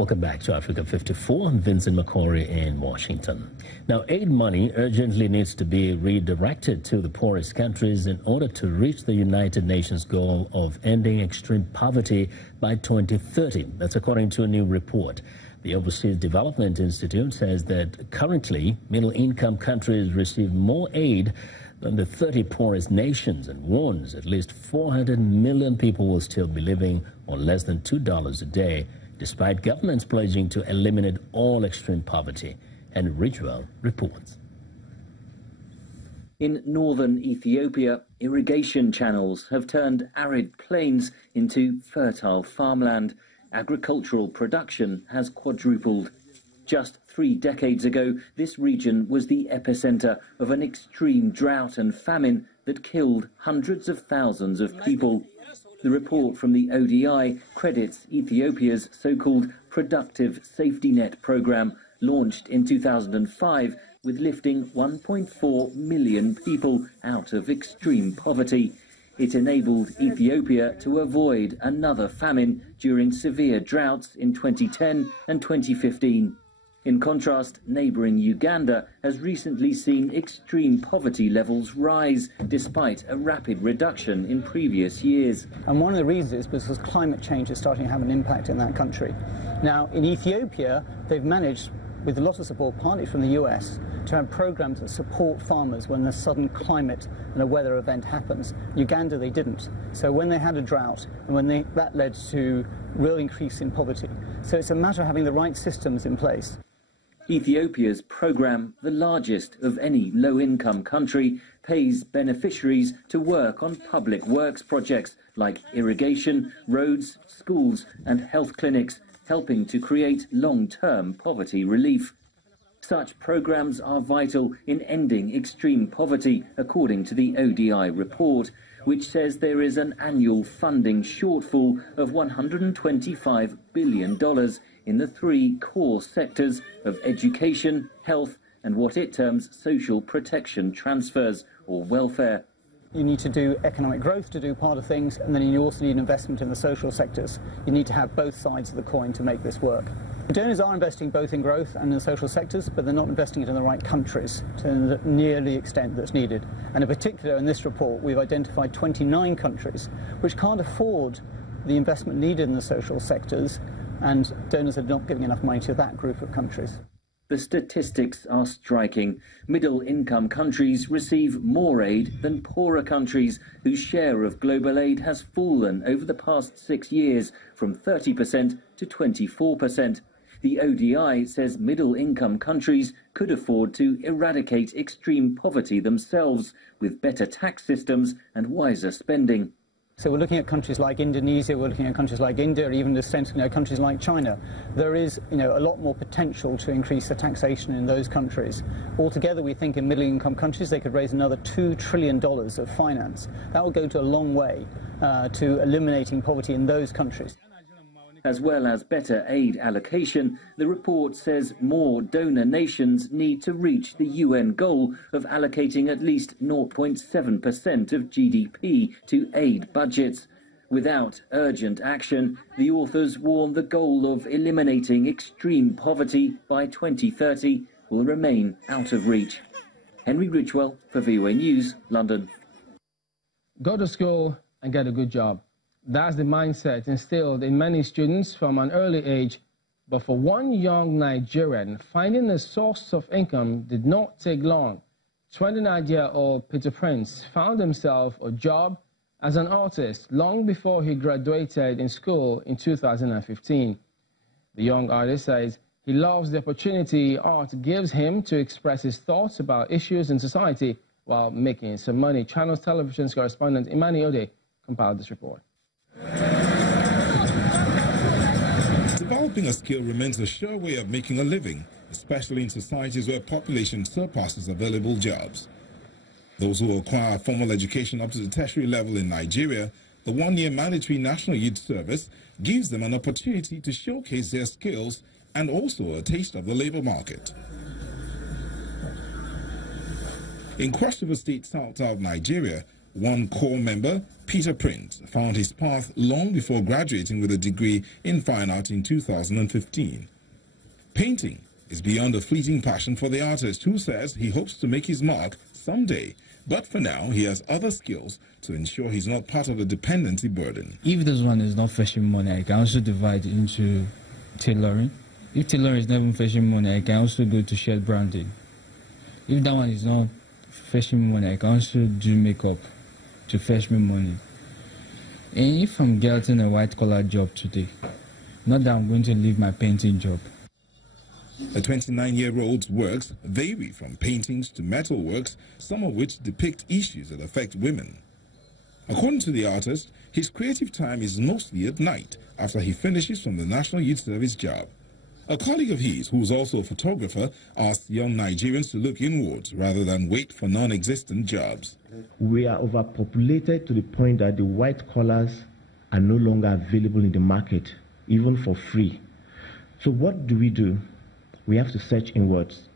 Welcome back to Africa 54. I'm Vincent McCory in Washington. Now, aid money urgently needs to be redirected to the poorest countries in order to reach the United Nations goal of ending extreme poverty by 2030. That's according to a new report. The Overseas Development Institute says that currently middle-income countries receive more aid than the 30 poorest nations and warns at least 400 million people will still be living on less than $2 a day, despite governments pledging to eliminate all extreme poverty. And Ridgewell reports. In northern Ethiopia, irrigation channels have turned arid plains into fertile farmland. Agricultural production has quadrupled. Just 3 decades ago, this region was the epicenter of an extreme drought and famine that killed hundreds of thousands of people. The report from the ODI credits Ethiopia's so-called Productive Safety Net program, launched in 2005, with lifting 1.4 million people out of extreme poverty. It enabled Ethiopia to avoid another famine during severe droughts in 2010 and 2015. In contrast, neighbouring Uganda has recently seen extreme poverty levels rise, despite a rapid reduction in previous years. And one of the reasons is because climate change is starting to have an impact in that country. Now, in Ethiopia, they've managed, with a lot of support, partly from the US, to have programs that support farmers when a sudden climate and a weather event happens. Uganda, they didn't. So when they had a drought, and that led to real increase in poverty. So it's a matter of having the right systems in place. Ethiopia's program, the largest of any low-income country, pays beneficiaries to work on public works projects like irrigation, roads, schools and health clinics, helping to create long-term poverty relief. Such programs are vital in ending extreme poverty, according to the ODI report, which says there is an annual funding shortfall of $125 billion in the 3 core sectors of education, health and what it terms social protection transfers, or welfare. You need to do economic growth to do part of things, and then you also need investment in the social sectors. You need to have both sides of the coin to make this work. Donors are investing both in growth and in the social sectors, but they're not investing it in the right countries to near the extent that's needed. And in particular, in this report, we've identified 29 countries which can't afford the investment needed in the social sectors, and donors are not giving enough money to that group of countries. The statistics are striking. Middle-income countries receive more aid than poorer countries, whose share of global aid has fallen over the past 6 years from 30% to 24%. The ODI says middle-income countries could afford to eradicate extreme poverty themselves with better tax systems and wiser spending. So we're looking at countries like Indonesia, we're looking at countries like India, or even countries like China. There is a lot more potential to increase the taxation in those countries. Altogether, we think in middle-income countries they could raise another $2 trillion of finance. That will go to a long way to eliminating poverty in those countries. As well as better aid allocation, the report says more donor nations need to reach the UN goal of allocating at least 0.7% of GDP to aid budgets. Without urgent action, the authors warn the goal of eliminating extreme poverty by 2030 will remain out of reach. Henry Ridgewell for VOA News, London. Go to school and get a good job. That's the mindset instilled in many students from an early age. But for one young Nigerian, finding a source of income did not take long. 29-year-old Peter Prince found himself a job as an artist long before he graduated in school in 2015. The young artist says he loves the opportunity art gives him to express his thoughts about issues in society while making some money. Channels Television's correspondent Imani Ode compiled this report. Developing a skill remains a sure way of making a living, especially in societies where population surpasses available jobs. Those who acquire formal education up to the tertiary level in Nigeria, the one-year mandatory National Youth Service gives them an opportunity to showcase their skills and also a taste of the labor market. In Cross River State, South Nigeria, One core member, Peter Prince, found his path long before graduating with a degree in fine art in 2015. Painting is beyond a fleeting passion for the artist, who says he hopes to make his mark someday. But for now, he has other skills to ensure he's not part of the dependency burden. If this one is not fetching money, I can also divide it into tailoring. If tailoring is not even fetching money, I can also go to shirt branding. If that one is not fetching money, I can also do makeup to fetch me money. And if I'm getting a white-collar job today, not that I'm going to leave my painting job. The 29-year-old's works vary from paintings to metalworks, some of which depict issues that affect women. According to the artist, his creative time is mostly at night after he finishes from the National Youth Service job. A colleague of his, who is also a photographer, asked young Nigerians to look inwards rather than wait for non-existent jobs. We are overpopulated to the point that the white collars are no longer available in the market, even for free. So what do? We have to search inwards.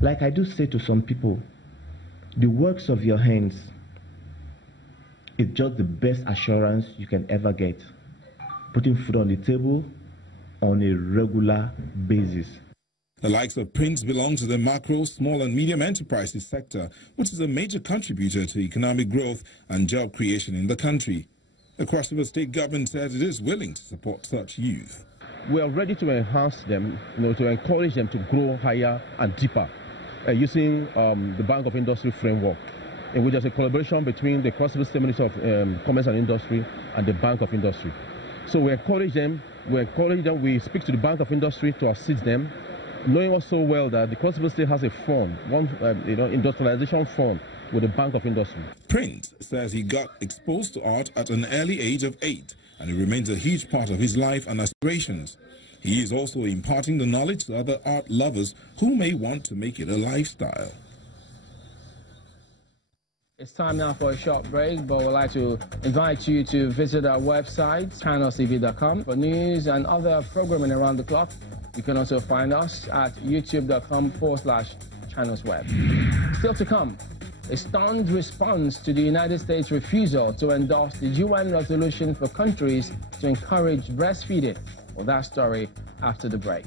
Like I do say to some people, the works of your hands is just the best assurance you can ever get. Putting food on the table on a regular basis. The likes of Prince belong to the macro, small and medium enterprises sector, which is a major contributor to economic growth and job creation in the country. The Cross River State government said it is willing to support such youth. We are ready to enhance them, to encourage them to grow higher and deeper, using the Bank of Industry framework, in which there's a collaboration between the Cross River State Ministry of Commerce and Industry and the Bank of Industry. So we encourage them, we speak to the Bank of Industry to assist them, knowing also well that the Cross River State has a fund, industrialization fund with the Bank of Industry. Prince says he got exposed to art at an early age of 8, and it remains a huge part of his life and aspirations. He is also imparting the knowledge to other art lovers who may want to make it a lifestyle. It's time now for a short break, but we'd like to invite you to visit our website, channelstv.com, for news and other programming around the clock. You can also find us at youtube.com/channelsweb. Still to come, a stunned response to the United States' refusal to endorse the UN resolution for countries to encourage breastfeeding. Well, that story after the break.